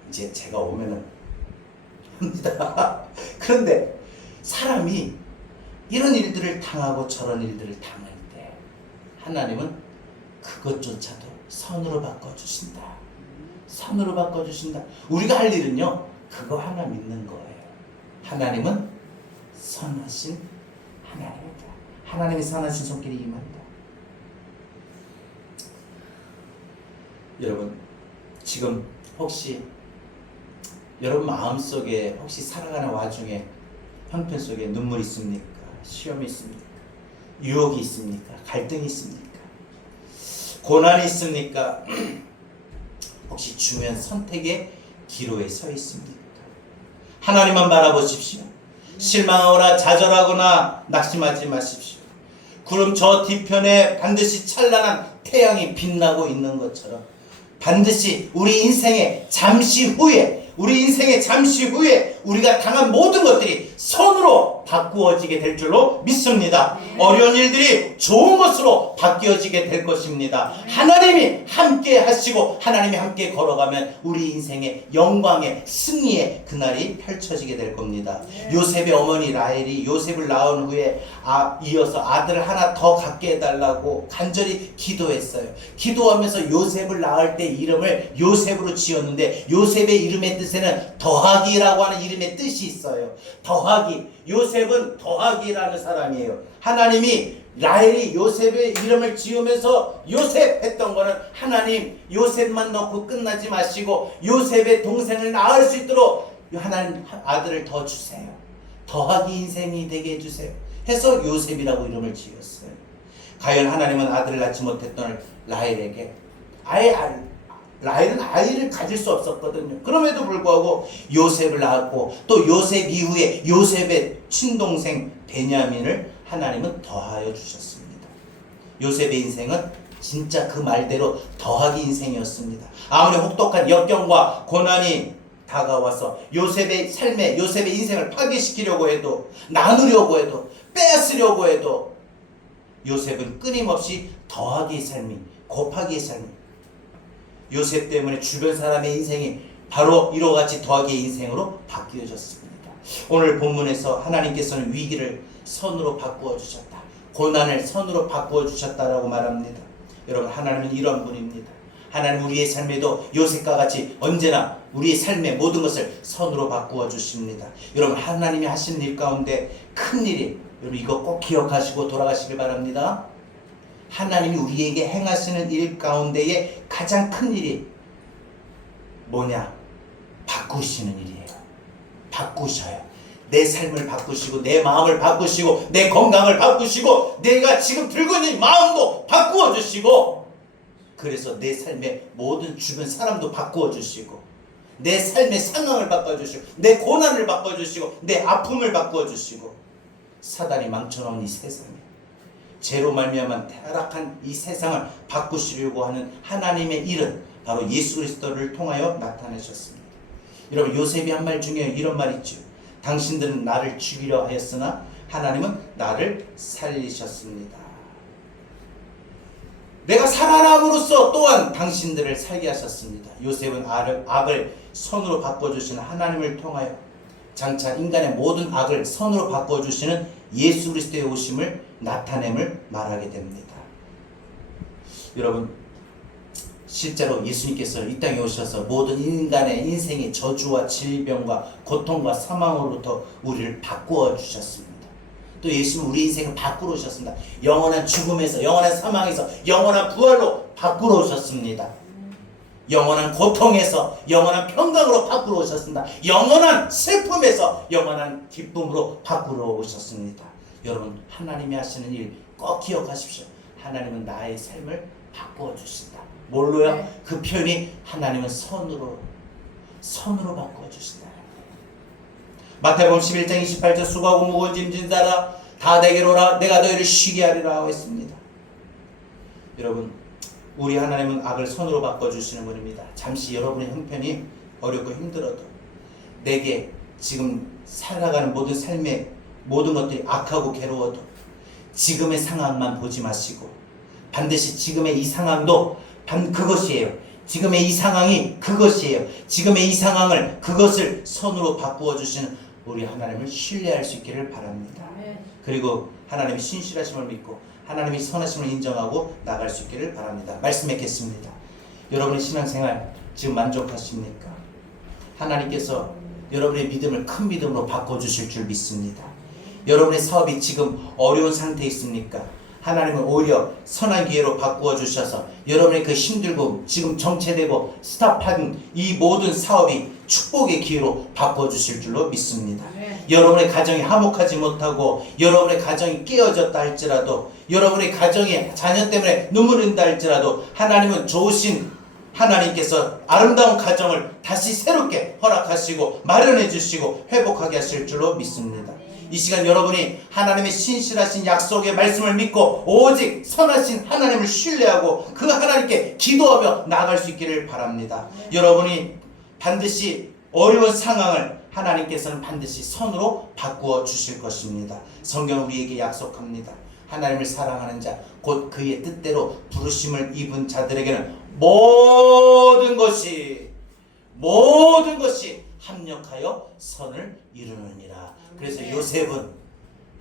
이제 제가 오면은 합니다. 그런데 사람이 이런 일들을 당하고 저런 일들을 당할 때 하나님은 그것조차도 선으로 바꿔주신다. 선으로 바꿔주신다. 우리가 할 일은요, 그거 하나 믿는 거예요. 하나님은 선하신 하나님이다. 하나님이 선하신 손길이 임한다. 여러분, 지금 혹시 여러분 마음속에 혹시 살아가는 와중에 형편 속에 눈물이 있습니까? 시험이 있습니까? 유혹이 있습니까? 갈등이 있습니까? 고난이 있습니까? 혹시 중요한 선택의 기로에 서 있습니까? 하나님만 바라보십시오. 실망하거나 좌절하거나 낙심하지 마십시오. 구름 저 뒤편에 반드시 찬란한 태양이 빛나고 있는 것처럼 반드시 우리 인생의 잠시 후에 우리가 당한 모든 것들이 선으로 바꾸어지게 될 줄로 믿습니다. 어려운 일들이 좋은 것으로 바뀌어지게 될 것입니다. 하나님이 함께 하시고 하나님이 함께 걸어가면 우리 인생의 영광의 승리의 그날이 펼쳐지게 될 겁니다. 요셉의 어머니 라헬이 요셉을 낳은 후에 이어서 아들을 하나 더 갖게 해달라고 간절히 기도했어요. 기도하면서 요셉을 낳을 때 이름을 요셉으로 지었는데, 요셉의 이름의 뜻에는 더하기라고 하는 이름의 뜻이 있어요. 더하기. 요셉은 더하기라는 사람이에요. 하나님이 라헬이 요셉의 이름을 지으면서 요셉 했던 거는, 하나님 요셉만 넣고 끝나지 마시고 요셉의 동생을 낳을 수 있도록 하나님 아들을 더 주세요. 더하기 인생이 되게 해주세요 해서 요셉이라고 이름을 지었어요. 과연 하나님은 아들을 낳지 못했던 라헬에게 라헬은 아이를 가질 수 없었거든요. 그럼에도 불구하고 요셉을 낳았고, 또 요셉 이후에 요셉의 친동생 베냐민을 하나님은 더하여 주셨습니다. 요셉의 인생은 진짜 그 말대로 더하기 인생이었습니다. 아무리 혹독한 역경과 고난이 다가와서 요셉의 삶에, 요셉의 인생을 파괴시키려고 해도, 나누려고 해도, 빼앗으려고 해도 요셉은 끊임없이 더하기의 삶이, 곱하기의 삶이, 요셉 때문에 주변 사람의 인생이 바로 이와 같이 더하기의 인생으로 바뀌어졌습니다. 오늘 본문에서 하나님께서는 위기를 선으로 바꾸어 주셨다, 고난을 선으로 바꾸어 주셨다라고 말합니다. 여러분, 하나님은 이런 분입니다. 하나님 우리의 삶에도 요셉과 같이 언제나 우리의 삶의 모든 것을 선으로 바꾸어 주십니다. 여러분, 하나님이 하시는 일 가운데 큰 일이, 여러분 이거 꼭 기억하시고 돌아가시길 바랍니다. 하나님이 우리에게 행하시는 일 가운데에 가장 큰 일이 뭐냐? 바꾸시는 일이에요. 바꾸셔요. 내 삶을 바꾸시고, 내 마음을 바꾸시고, 내 건강을 바꾸시고, 내가 지금 들고 있는 마음도 바꾸어 주시고, 그래서 내 삶의 모든 주변 사람도 바꾸어 주시고, 내 삶의 상황을 바꿔 주시고, 내 고난을 바꿔 주시고, 내 아픔을 바꿔 주시고, 사단이 망쳐놓은 이 세상에, 죄로 말미암아 타락한 이 세상을 바꾸시려고 하는 하나님의 일은 바로 예수 그리스도를 통하여 나타내셨습니다. 여러분, 요셉이 한 말 중에 이런 말 있죠. 당신들은 나를 죽이려 하였으나 하나님은 나를 살리셨습니다. 내가 살아남음으로써 또한 당신들을 살게 하셨습니다. 요셉은 악을 선으로 바꿔주시는 하나님을 통하여 장차 인간의 모든 악을 선으로 바꿔주시는 예수 그리스도의 오심을 나타냄을 말하게 됩니다. 여러분, 실제로 예수님께서 이 땅에 오셔서 모든 인간의 인생의 저주와 질병과 고통과 사망으로부터 우리를 바꾸어 주셨습니다. 또 예수님은 우리 인생을 바꾸러 오셨습니다. 영원한 죽음에서, 영원한 사망에서 영원한 부활로 바꾸러 오셨습니다. 영원한 고통에서 영원한 평강으로 바꾸러 오셨습니다. 영원한 슬픔에서 영원한 기쁨으로 바꾸러 오셨습니다. 여러분, 하나님이 하시는 일 꼭 기억하십시오. 하나님은 나의 삶을 바꾸어 주신다. 뭘로요? 네. 그 표현이 하나님은 선으로 바꾸어 주신다. 마태복음 11장 28절 수고하고 무거운 짐진 자라 다 내게로 오라 내가 너희를 쉬게 하리라 하고 있습니다. 여러분, 우리 하나님은 악을 선으로 바꿔주시는 분입니다. 잠시 여러분의 형편이 어렵고 힘들어도 내게 지금 살아가는 모든 삶의 모든 것들이 악하고 괴로워도 지금의 상황만 보지 마시고 반드시 지금의 이 상황도 그것이에요. 지금의 이 상황이 그것이에요. 지금의 이 상황을 그것을 선으로 바꾸어 주시는 우리 하나님을 신뢰할 수 있기를 바랍니다. 그리고 하나님의 신실하심을 믿고 하나님의 선하심을 인정하고 나갈 수 있기를 바랍니다. 말씀 맺겠습니다. 여러분의 신앙생활 지금 만족하십니까? 하나님께서 여러분의 믿음을 큰 믿음으로 바꿔주실 줄 믿습니다. 여러분의 사업이 지금 어려운 상태에 있습니까? 하나님은 오히려 선한 기회로 바꾸어 주셔서 여러분의 그 힘들고 지금 정체되고 스탑한 이 모든 사업이 축복의 기회로 바꿔 주실 줄로 믿습니다. 여러분의 가정이 화목하지 못하고 여러분의 가정이 깨어졌다 할지라도 여러분의 가정이 자녀 때문에 눈물을 흘린다 할지라도 하나님은 좋으신 하나님께서 아름다운 가정을 다시 새롭게 허락하시고 마련해 주시고 회복하게 하실 줄로 믿습니다. 이 시간 여러분이 하나님의 신실하신 약속의 말씀을 믿고 오직 선하신 하나님을 신뢰하고 그 하나님께 기도하며 나아갈 수 있기를 바랍니다. 여러분이 반드시 어려운 상황을 하나님께서는 반드시 선으로 바꾸어 주실 것입니다. 성경은 우리에게 약속합니다. 하나님을 사랑하는 자, 곧 그의 뜻대로 부르심을 입은 자들에게는 모든 것이 합력하여 선을 이루느니라. 그래서 요셉은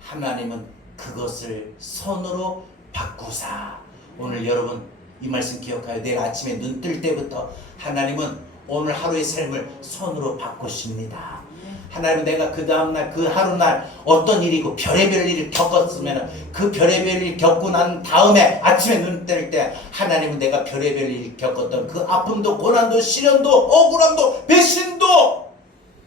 하나님은 그것을 선으로 바꾸사. 오늘 여러분 이 말씀 기억하여 내일 아침에 눈 뜰 때부터 하나님은 오늘 하루의 삶을 선으로 바꾸십니다. 하나님은 내가 그 다음날 그 하루날 어떤 일이고 별의별 일을 겪었으면 그 별의별 일 겪고 난 다음에 아침에 눈 뜰 때 하나님은 내가 별의별 일 겪었던 그 아픔도 고난도 시련도 억울함도 배신도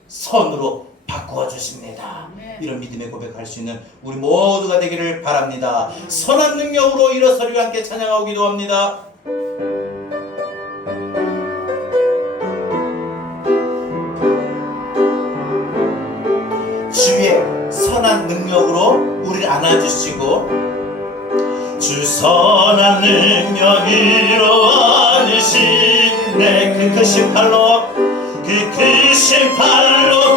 선으로 바꾸어 주십니다. 이런 믿음의 고백할 수 있는 우리 모두가 되기를 바랍니다. 선한 능력으로 일어서리와 함께 찬양하고 기도합니다. 주의 선한 능력으로 우리를 안아주시고 주 선한 능력으로 안으시네 그 크신 팔로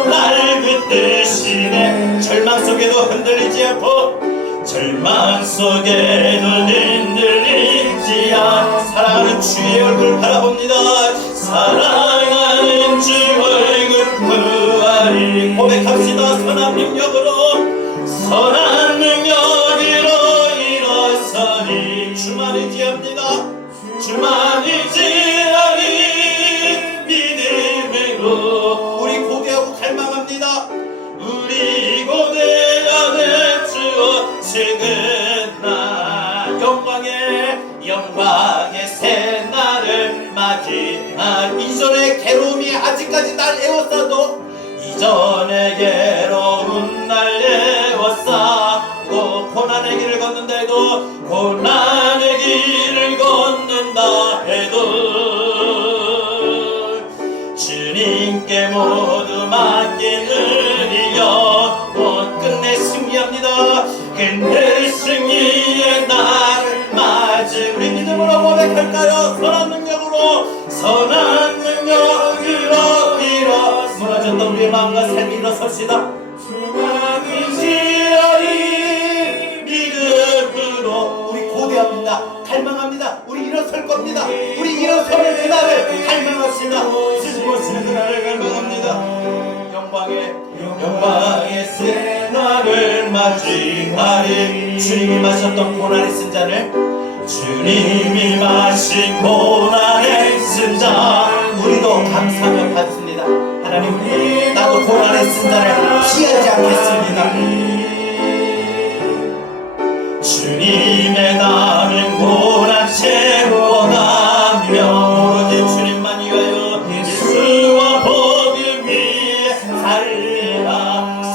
날 붙드시네 절망 속에도 흔들리지 않고 사랑하는 주의 얼굴 바라봅니다. 사랑하는 주 얼굴 구하리 고백합시다. 선한 능력으로 일어서리 주만 의지합니다. 주만 의지하리 믿음으로 우리 고대하고 갈망합니다. 우리 고대하는 주어 지금 나 영광의 새날을 맞이한 이전의 괴로움이 아직까지 날 애워싸도 이전의 괴로움 날 애워싸고 고난의 길을 걷는다 해도 고난의 길을 걷는다 해도 주님께 모두 맡기는 영혼 끝내 승리합니다. 끝내 승리의 날을 맞이 우리 믿음으로 고백할까요? 선한 능력으로 일어 무너졌던 우리의 마음과 삶이 일어섭시다. 주만 의지하리 믿음으로 우리 고대합니다. 갈망합니다. 우리 일어설 겁니다. 우리 일어서는 그날을 갈망합시다. 쓰지못쓰는 그날을 갈망합니다. 영광의 새날을 맞이하리 주님이 마셨던 고난의 쓴 잔을 주님이 마신 고난의 쓴 잔 우리도 감사하며 받습니다. 하나님 나도 고난의 쓴 잔을 피하지 않겠습니다. 주님의 남은 고난 채워가며 오로지 주님만 위하여 예수와 복음 위에 살리라.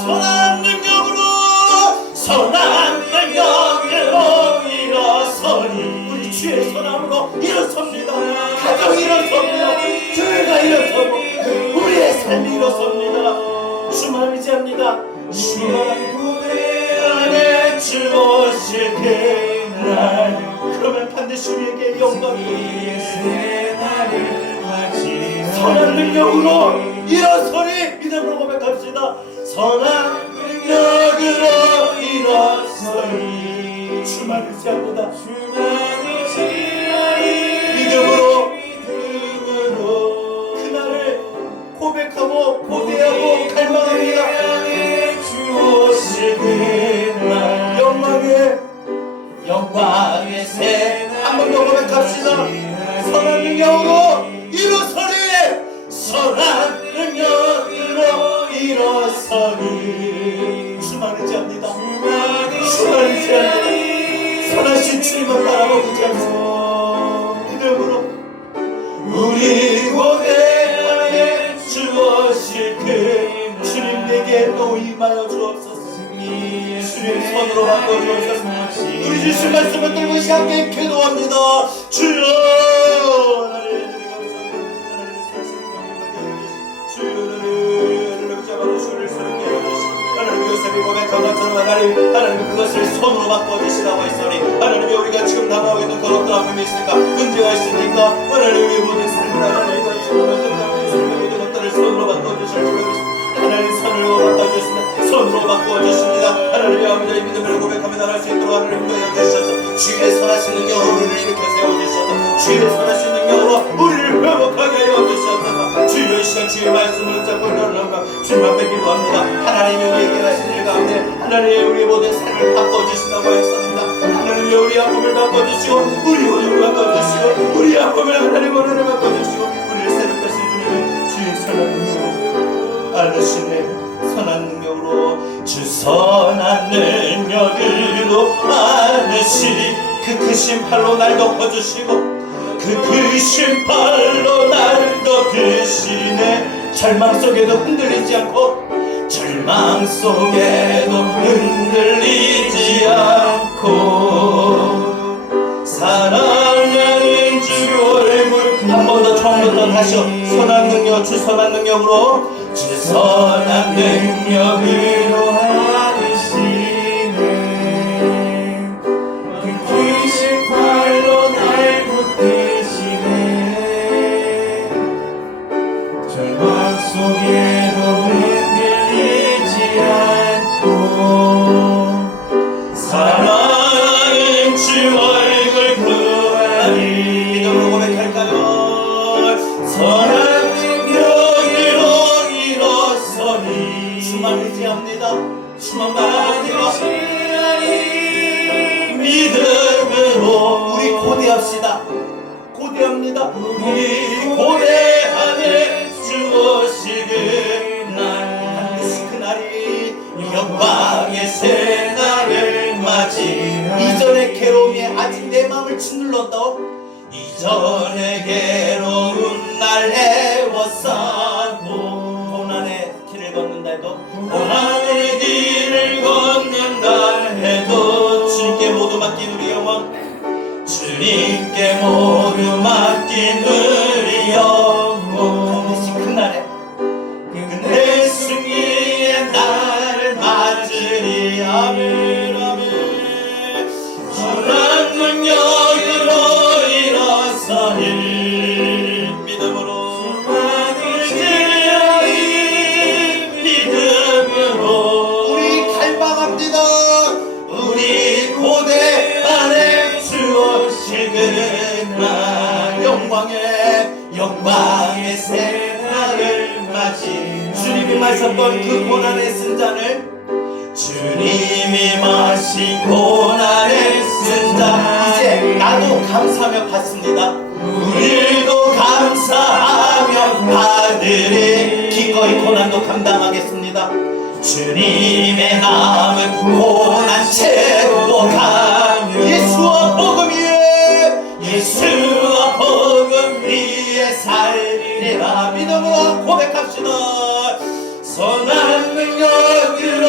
선한 능력으로 일어서니 우리 주의 선함으로 일어섭니다. 가정이 일어섭니다. 교회가 일어서고 우리의 삶이 일어섭니다. 주만 의지합니다. 주만 고대 안에 주 오실 그날, 그러면 반드시 우리에게 영광이 선한 능력으로 일어서리 믿음으로 고백합시다. 선한 능력으로 일어서리 주만 의지합니다. 믿음으로 그날을 고백하고 고대하고 갈망합니다. 영광의 새 한 번 더 고백합시다. 선한 능력으로 일어서리, 선한 능력으로 일어서리 주만 의지합니다. 주만 의지합니다. 선하신 주님을 바라보고 의지합니다. 믿음으로 우리 고대 안에 주오실 그 주님 내게 또 임하여 주옵소서. 주님 손으로 바꿔주옵소서. 우리 주신 말씀을 들으시 함께 기도합니다. 주여 하나님 하나님 그것을 손으로 바꿔주시라고 했으니 하나님이 우리가 지금 당하고 있는 그런 어떤 아픔이 있으니까 문제가 있으니까 하나님의 모든 삶을 하나님과 지금 모든 것들을 손으로 바꿔주실 줄 믿습니다. 하나님 손으로 바꿔주십니다. 손으로 바꿔주십니다. 하나님의 아버지의 믿음을 고백하며 나갈 수 있도록 하나님 인도해 주셔서 주의 선하신 능력으로 우리를 일으켜 세워주셔서 주의 선하신 능력으로 우리를 회복하게 하여 주셔서 주의 시간 주의 말씀을 잡고 나아가 주님 앞에 기도합니다. 하나님이 우리에게 하신 일 가운데 하나님이 우리의 모든 삶을 바꿔주신다고 했습니다. 하나님이 우리 아픔을 바꿔주시고 우리 오줌을 바꿔주시고 우리 아픔을 하나님 오늘을 바꿔주시고 우리를 새롭게 주시는 주의 선한 능력으로 아르시네. 선한 능력으로 주 선한 능력으로 안으시리. 그 크신 팔로 날 덮어주시고 그 크신 팔로 날 덮으시네. 절망 속에도 흔들리지 않고 절망 속에도 흔들리지 않고 사랑하는 주 얼굴 한 번 더 처음부터 다시요. 선한 능력 주 선한 능력으로 주 선한 능력으로 하시네. 그 크신 팔로 날 붙드시네. 절망 속에도 흔들리지 않고 사랑하는 주 얼굴 구하리. 믿음으로 고백할까요? 선한 능력으로 일어서리. 주만 의지합니다. 주만 바라봅니다. 믿음으로 우리 고대합시다. 고대합니다. 우리 고대하네 주오시는 날 반드시 그날이 영광의 새날을 맞이. 이전의 괴로움이 아직 내 마음을 짓눌렀다오. 이전의 괴로운 날 애워싸고 고난의 길을 걷는다 해도 고난의 길을 걷는다 해도 주님께 모두 맡긴 우리 영혼 주님께 모두 맡긴 우리 영혼 반드시 그날에 그날의 승리의 날을 맞으리. 아멘 아멘. 선한 능력으로 믿음으로 믿음으로 우리 갈망합니다. 우리 고대 안에 주오실 그날 영광의 새날을 맞이. 주님이 마셨던 그 고난의 쓴잔을 주님이 마신 고난의 쓴잔 이제 나도 감사하며 받습니다. 우리도 감사하며 받으리. 기꺼이 고난도 감당하겠습니다. 주님의 남은 고난 채우고 가. 예수와 복음 위에 예수와 복음 위에 살리라. 믿음으로 고백합시다. 선한 능력으로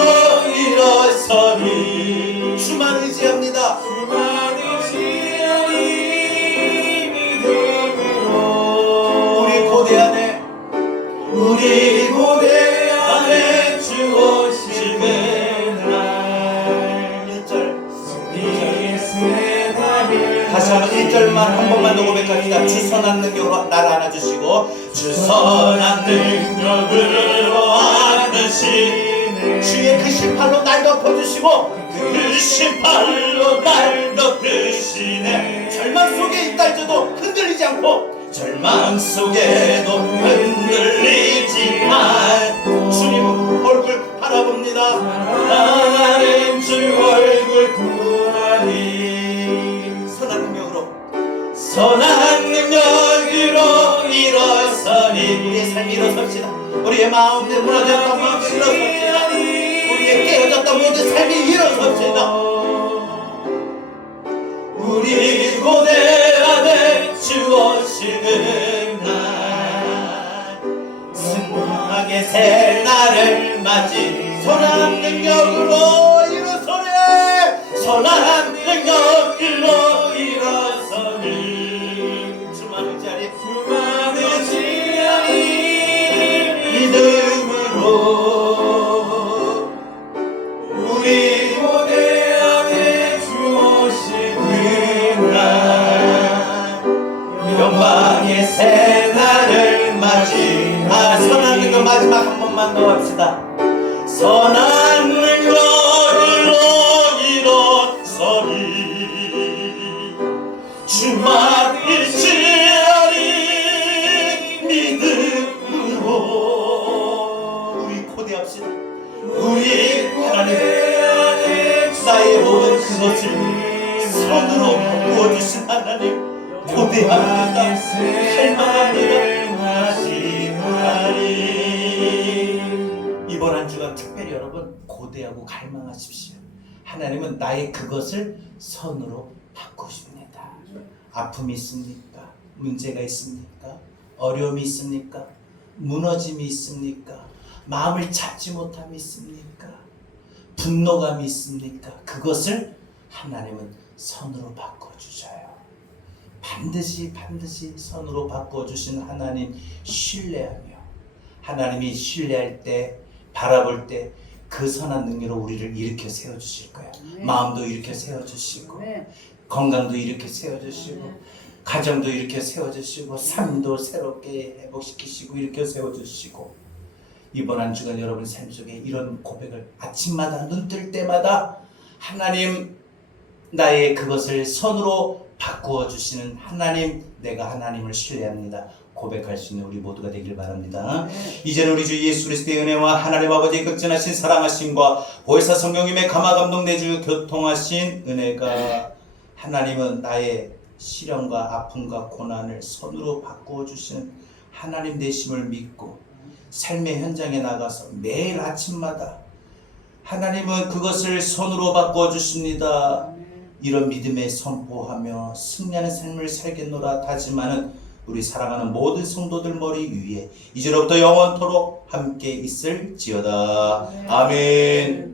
일어서리. 주만 의지합니다. 주만 의지하니 믿음으로 우리 고대 안에 주오시네. 합시다. 주 선한 능력으로 나를 안아주시고 주 선한 능력으로 안으시네. 주의 그 신발로 날 덮어주시고 그 신발로 날 덮으시네. 절망 속에 있달지도 흔들리지 않고 절망 속에도 흔들리지 않고 주님 얼굴 바라봅니다. 나는 주 얼굴 구하리. 선한 능력으로 일어서니 우리의 삶이 일어섭시다. 우리의 마음에 무너졌던 마음이 일어섭시다. 우리의 깨어졌던 모든 삶이 일어섭시다. 우리 고대 안에 주 오시는 날 승하게 새 날을 맞이 선한 능력으로 일어서래. 선한 능력으로 일어서니 주만 의지하리. 주만 의지하리. 믿음으로 우리 고대 안에 주 오시는 날 영광의 새 날을 맞이하. 선한 능력 마지막 한 번만 더 합시다. 선한 능력으로 일어서리. 주만 의지하리. 믿음으로 우리 고대합시다. 우리 하나님 나의 모든 그것을 손으로 부어주신 하나님 고대합니다. 갈망합니다. 이번 한 주간 특별히 여러분 고대하고 갈망하십시오. 하나님은 나의 그것을 선으로 바꾸십니다. 아픔이 있습니까? 문제가 있습니까? 어려움이 있습니까? 무너짐이 있습니까? 마음을 잡지 못함이 있습니까? 분노감이 있습니까? 그것을 하나님은 선으로 바꿔주셔요. 반드시 선으로 바꿔주신 하나님 신뢰하며 하나님이 신뢰할 때 바라볼 때 그 선한 능력으로 우리를 일으켜 세워주실 거예요. 마음도 일으켜 세워주시고 건강도 일으켜 세워주시고 가정도 일으켜 세워주시고 삶도 새롭게 회복시키시고 일으켜 세워주시고 이번 한 주간 여러분 삶 속에 이런 고백을 아침마다 눈 뜰 때마다 하나님 나의 그것을 선으로 바꾸어 주시는 하나님, 내가 하나님을 신뢰합니다. 고백할 수 있는 우리 모두가 되길 바랍니다. 이제는 우리 주 예수 그리스도의 은혜와 하나님 아버지의 극진하신 사랑하심과 보혜사 성령님의 감화 감동 내주 교통하신 은혜가 하나님은 나의 시련과 아픔과 고난을 선으로 바꾸어 주시는 하나님 되심을 믿고 삶의 현장에 나가서 매일 아침마다 하나님은 그것을 선으로 바꾸어 주십니다. 이런 믿음에 선포하며 승리하는 삶을 살겠노라 다짐하는 우리 사랑하는 모든 성도들 머리 위에 이제로부터 영원토록 함께 있을지어다. 아멘.